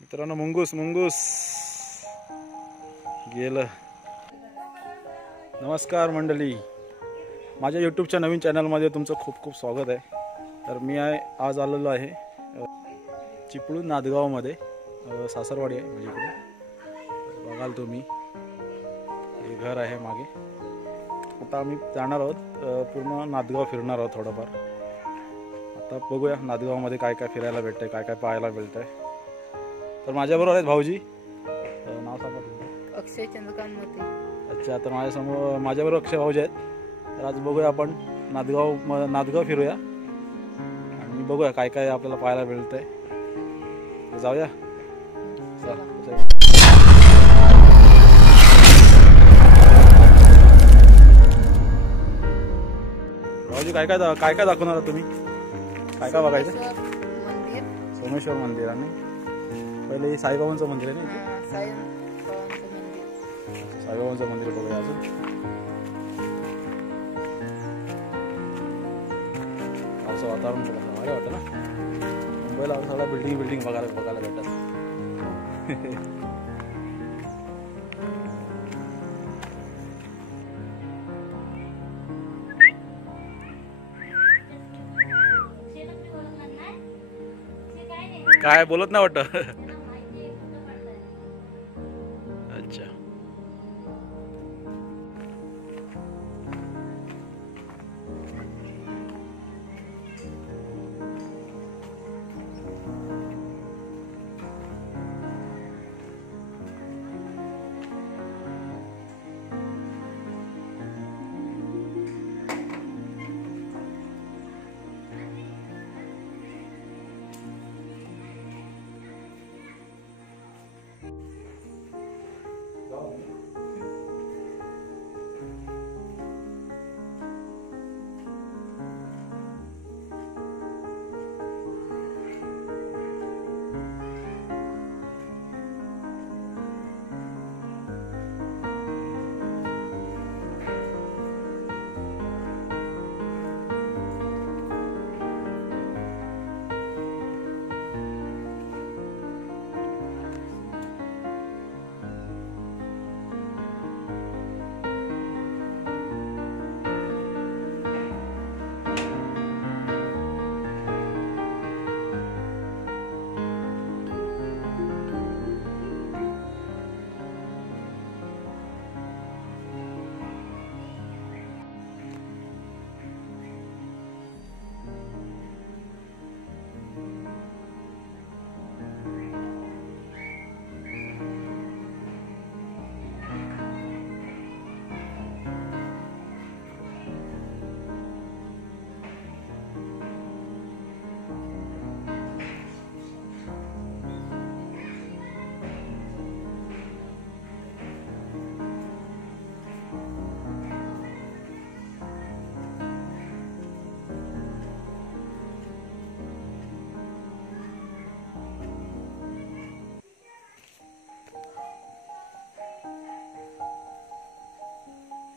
मित्रांनो मुंगूस मुंगूस गेलं. नमस्कार मंडळी, माझ्या यूट्यूबच्या नवीन चॅनलमध्ये तुमचं खूप खूप स्वागत आहे. तर मी आज आलेलो आहे चिपळूण नादगावमध्ये. सासरवाडी आहे म्हणजे इकडे बघाल तुम्ही, हे घर आहे मागे. आता आम्ही जाणार आहोत पूर्ण नादगाव फिरणार आहोत थोडंफार. आता बघूया नादगावमध्ये काय काय फिरायला भेटतंय, काय काय पाहायला भेटतंय. तर माझ्याबरोबर आहेत भाऊजी. नाव सांगा तुमचं? अक्षय चंद्रकांत मोते. अच्छा, तर माझ्याबरोबर अक्षय भाऊजी आहेत. तर आज बघूया आपण नादगाव फिरूया आणि बघूया काय काय आपल्याला पाहायला भेटतंय. तर जाऊया. भाऊजी काय काय दाखवणार तुम्ही? काय काय बघायचं? मंदिर, सोमेश्वर मंदिर आणि पहिले साईबाबांचं मंदिर आहे ना. साईबाबांचं मंदिर बघूया. अजून असं वातावरण बघा, भारी वाटतं ना. मुंबईला सगळ्या बिल्डिंग बघायला भेटतात. काय बोलत नाही वाटत. अच्छा,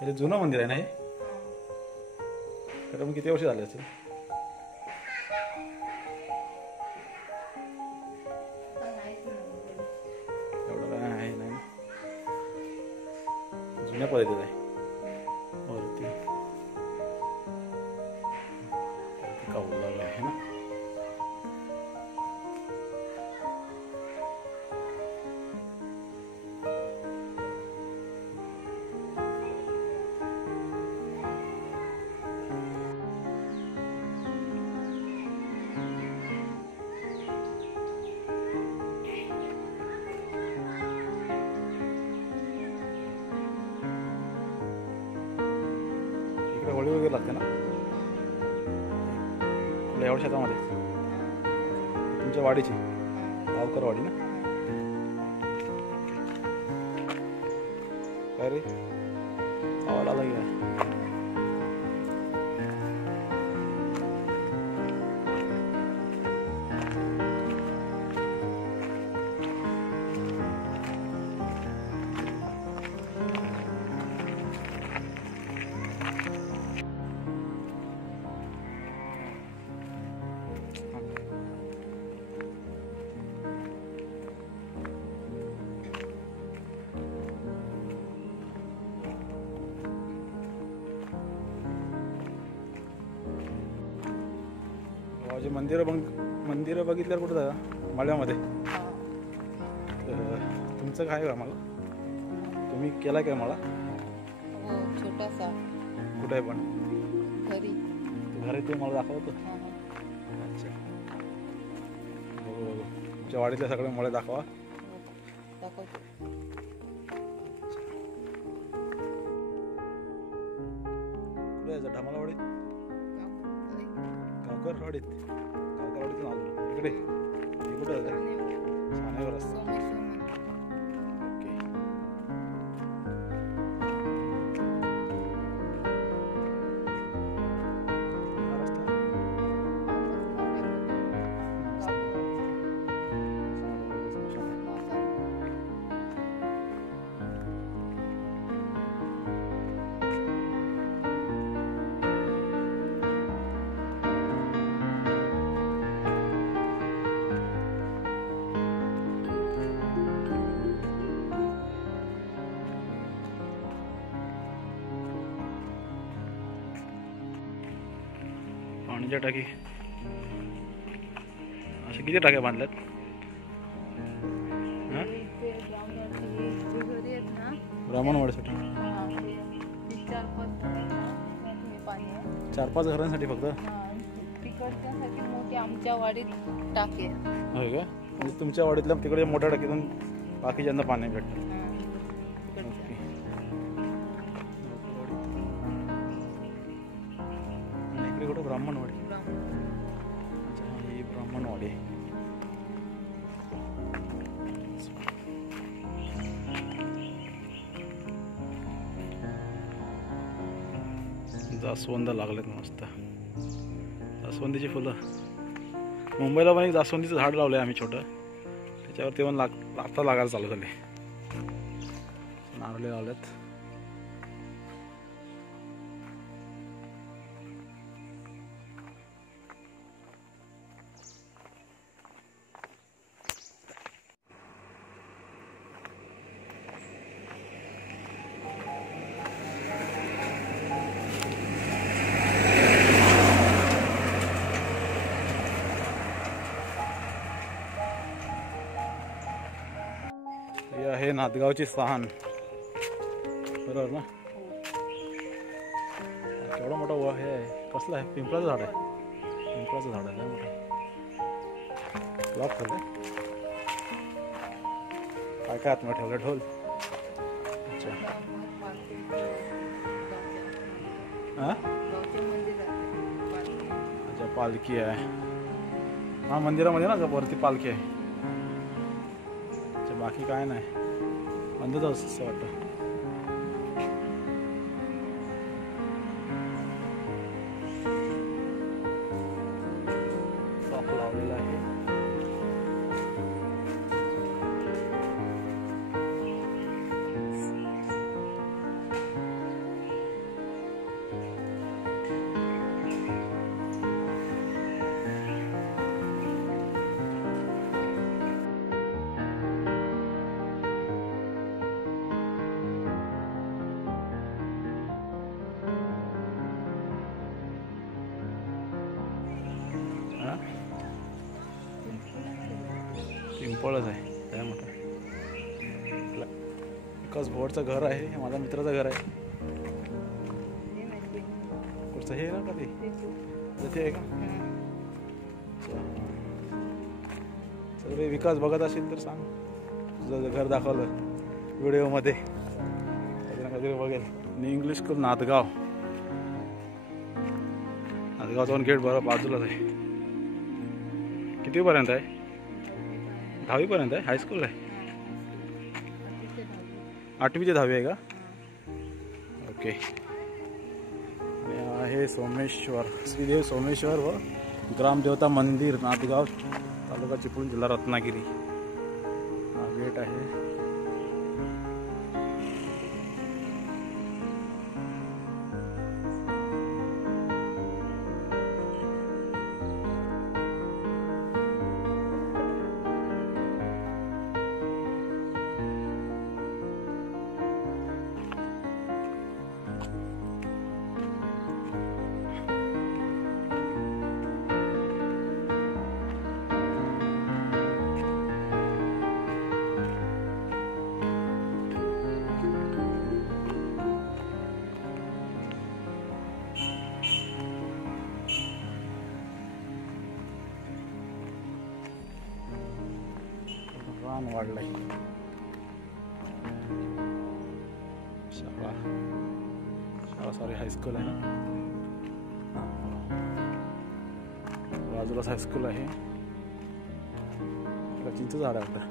हे जुनं मंदिर आहे ना हे. तर मग किती वर्ष झाले असेल? एवढं काय आहे नाही, जुन्या पद्धतीत आहे. वरती कौल आहे ना. होळी वगैरे लागते ना एवढ्या शेतामध्ये. तुमच्या वाडीची गावकर वाडी ना. काय रे आवाज आला की मंदिरं बघितल्यावर कुठं जागा माळ्यामध्ये. हा. तर तुमचं काय का मला तुम्ही केला काय मला हो, छोटासा कुठं आहे पण घरी. घरी ते मला दाखवतो. हा. अच्छा हो तुमच्या वाडीतले सगळे मळे दाखवा. हो, दाखवतो. कुठे यायचं ढमालावाडीत घरी. गावकरवाडीत गावकरवाडीतून आलो इकडे हे कुठं आहे ठाण्यावर रस्ता. सोमेश्वर मंदिर. ओके हा रस्ता पाण्याच्या टाकी अशा किती टाक्या बांधल्यात हां इथे ब्राह्मणाची घरी आहेत ना. ब्राह्मणवाडीसाठी हा, ते 4-5 घरांसाठी पाणी आहे. 4-5 घरांसाठी फक्त हा, तिकडच्यासाठी मोठे आमच्या वाडीत टाके आहे. होय का म्हणजे तुमच्या वाडीतल्या तिकडे मोठ्या टाकीतून बाकीच्यांना पाणी भेटतं. हा, ओके तिकडच्या. आणि इकडे कुठं ब्राह्मणवाडी. ब्राह्मण. अच्छा ही ब्राह्मणवाडी जास्वंद लागलेत मस्त जास्वंदीची फुलं. मुंबईला पण एक जास्वंदीचं झाड लावलं आहे आम्ही छोटं त्याच्यावर ते पण आता लागायला चालू झाले. नारळे लावलेत. हे आहे नादगावची सहान बरोबर ना. केवढा मोठा हे आहे कसलं आहे पिंपळाचं झाड आहे. पिंपळाचं झाड आहे लय मोठं लॉक ठेवलं काय काय आतमध्ये ठेवलं ढोल. अच्छा हां गावच्या मंदिरात. अच्छा पालखी आहे. हा मंदिरामध्ये ना वरती पालखी आहे. अच्छा बाकी काय नाही बंदच असं वाटतं. लॉक लावलेला आहे. हां पिंपळच आहे काय मोठं. विकास भोवरचं घर आहे हे माझ्या मित्राचं घर आहे. हे नाही ते. कुठचं हे ना का ते ते ते आहे का. हम्म. सगळे विकास बघत असेल तर सांग तुझं घर दाखवलं व्हिडिओमध्ये कधी ना कधी बघेल. आणि इंग्लिश स्कूल नादगाव नादगावचा पण गेट बरं बाजूलाच आहे. कितीपर्यंत आहे 10वीपर्यंत आहे हायस्कूल आहे. तिथे दहावी. 8वी ते 10वी आहे का. हा. ओके. आणि आहे सोमेश्वर श्रीदेव सोमेश्वर व ग्रामदेवता मंदिर नादगाव तालुका चिपळूण जिल्हा रत्नागिरी. हा गेट आहे. रान वाढलंय. शाळा सॉरी हायस्कूल आहे ना, बाजूलाच हायस्कूल आहे. चिंच झाड आहे आपलं.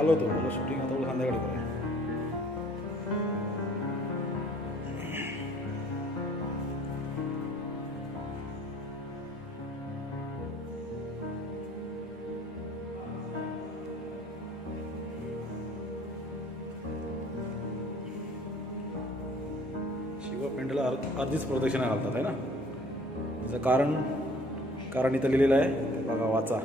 आलो होतो, मला शूटिंग आता संध्याकाळी करायला. शिवपिंडीला अर्धीच प्रदक्षिणा घालतात आहे ना. त्याचं कारण इथं लिहिलेलं आहे, बघा वाचा.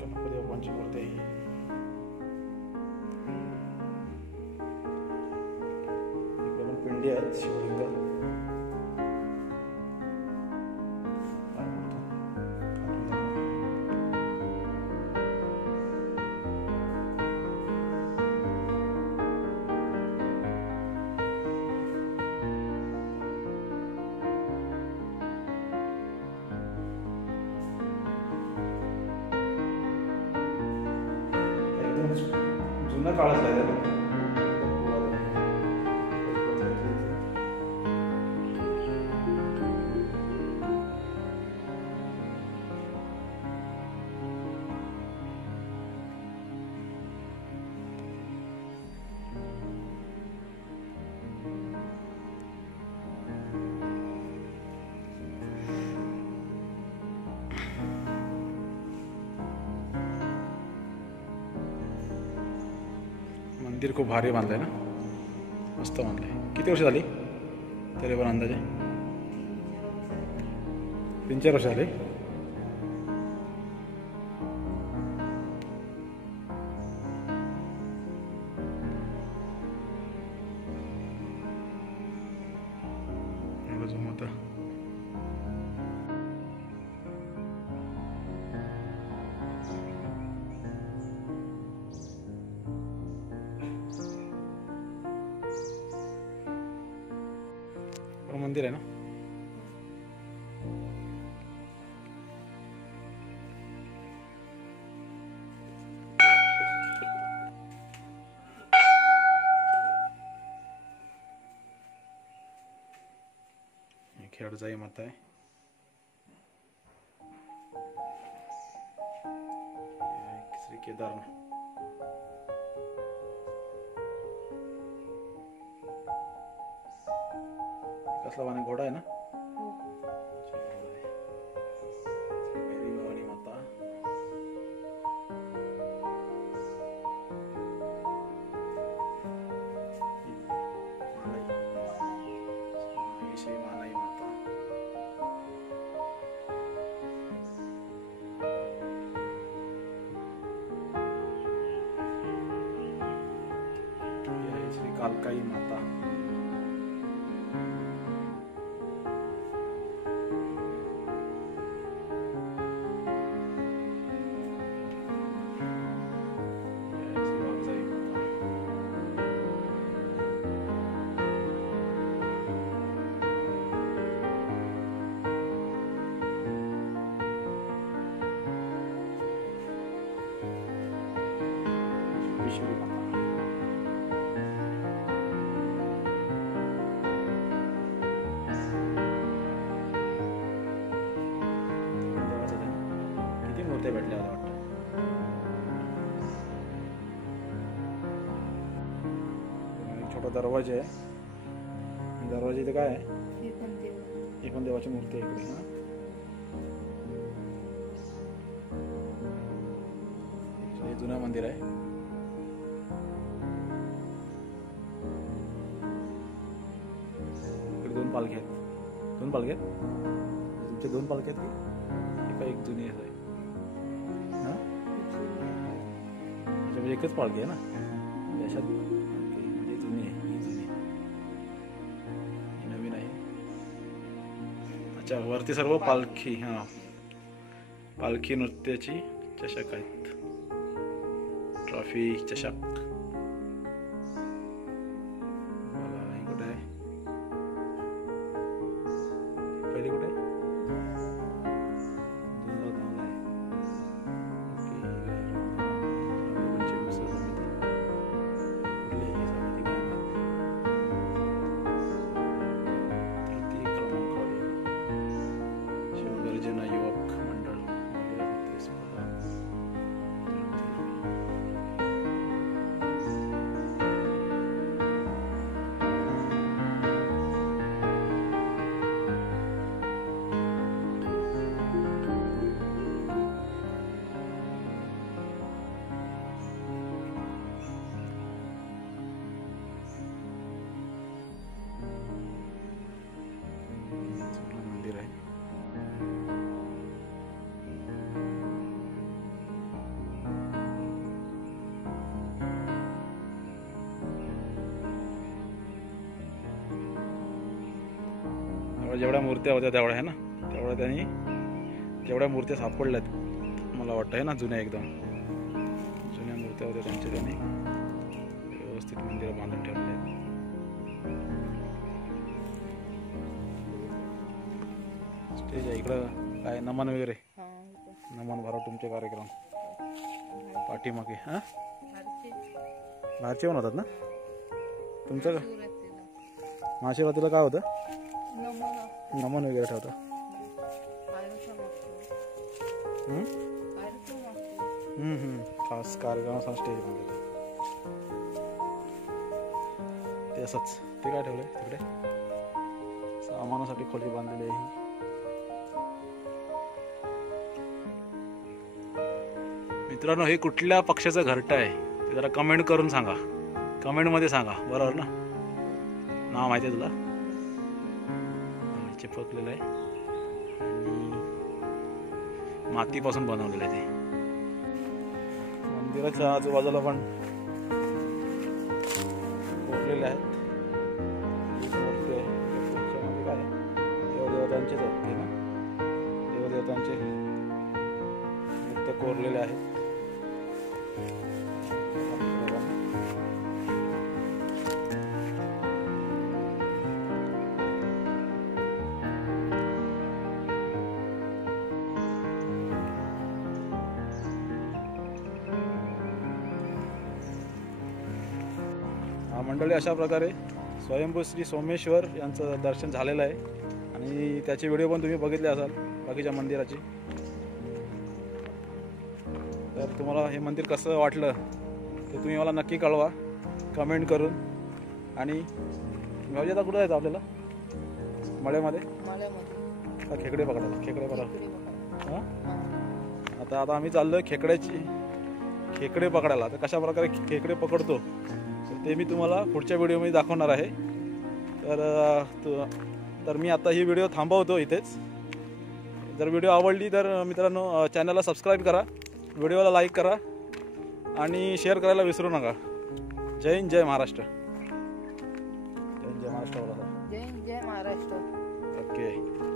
गणपती बाप्पांची मूर्ती आहे. इकडे पण पिंडी आहेत, शिवलिंग. जुना काळातला आहे ना. मंदिर खूप भारी बांधलंय ना, मस्त बांधलंय. किती वर्ष झाली तरी पण अंदाजे 3-4 वर्ष झाली. मंदिर आहे ना. खेडजाई माता आहे. श्री केदारनाथ. कसला वाहन घोडा आहे ना. भवानी माता. कालकाई माता. विष्णू माता. किती मूर्त्या भेटल्या होत्या वाटतं. एक छोटा दरवाजा आहे. दरवाजा इथे काय आहे? हे पण देव. ही पण देवाची मूर्ती आहे इकडे. हे जुनं मंदिर आहे. इकडे दोन पालख्या आहेत. दोन पालख्या आहेत. तुमचे दोन पालख्या आहेत की एका एक जुनी आहे? हां, म्हणजे एकच पालखी आहे ना देशात. म्हणजे जुनी आहे. ही जुनी आहे, ही नवीन आहे. अच्छा, वरती सर्व पालखी. हां, पालखी नृत्याची चषक आहेत. ट्रॉफी चषक. ही कुठे आहे? पहिली कुठे आहे? शिवगर्जना युवक मंडळ. मंदिर आहे. जेवढ्या मूर्त्या होत्या तेवढ्या आहे ना, तेवढ्या त्यांनी जेवढ्या मूर्त्या सापडल्यात मला वाटतं आहे ना, जुन्या एकदम जुन्या मूर्त्या होत्या त्यांच्या त्यांनी व्यवस्थित मंदिरं बांधून ठेवले आहेत. स्टेज आहे इकडं. काय नमन वगैरे? हा, इथं. नमन भरा तुमचे कार्यक्रम पाठीमागे. हां, आरती. बाहेरचे पण होतात ना तुमचं? शिवरात्रीला. महाशिवरात्रीला काय होतं? नमन. नमन वगैरे ठेवतं. पायरचं मागतो. हम्म? पायरचं मागतो. खास कार्यक्रमाचा स्टेज बनलेला ते असंच. ते काय ठेवलंय तिकडे? सामानासाठी खोली बांधलेली आहे. मित्रांनो, हे कुठल्या पक्षाचं घरटं आहे ते जरा कमेंट करून सांगा. कमेंटमध्ये सांगा, बरोबर ना? नाव माहिती आहे तुला? चिपकलेलं आहे आणि मातीपासून बनवलेलं आहे ते. मंदिराच्या आजूबाजूला पण कोरलेले आहेत. मूर्ती आहे. त्याच्यामध्ये काय देवदेवतांचेच आहेत ते ना. देवदेवतांचे मूर्त्या कोरलेले आहेत. मंडळी, अशा प्रकारे स्वयंभू श्री सोमेश्वर यांचं दर्शन झालेलं आहे आणि त्याचे व्हिडिओ पण तुम्ही बघितले असाल बाकीच्या मंदिराची. तर तुम्हाला हे मंदिर कसं वाटलं ते तुम्ही मला नक्की कळवा कमेंट करून. आणि भाऊजी आता कुठं जायचं आपल्याला? मळ्यामध्ये मळ्यामध्ये. का खेकडे पकडायला? खेकडे पकडा. इकडे बघा. हां, आता आम्ही चाललो खेकडे पकडायला. तर कशा प्रकारे खेकडे पकडतो ते मी तुम्हाला पुढच्या व्हिडिओमध्ये दाखवणार आहे. तर मी आता ही व्हिडिओ थांबवतो इथेच. जर व्हिडिओ आवडली तर मित्रांनो चॅनलला सबस्क्राईब करा, व्हिडिओला लाईक करा आणि शेअर करायला विसरू नका. जय हिंद, जय महाराष्ट्र. महाराष्ट्रावर आता. जय हिंद, जय महाराष्ट्र. ओके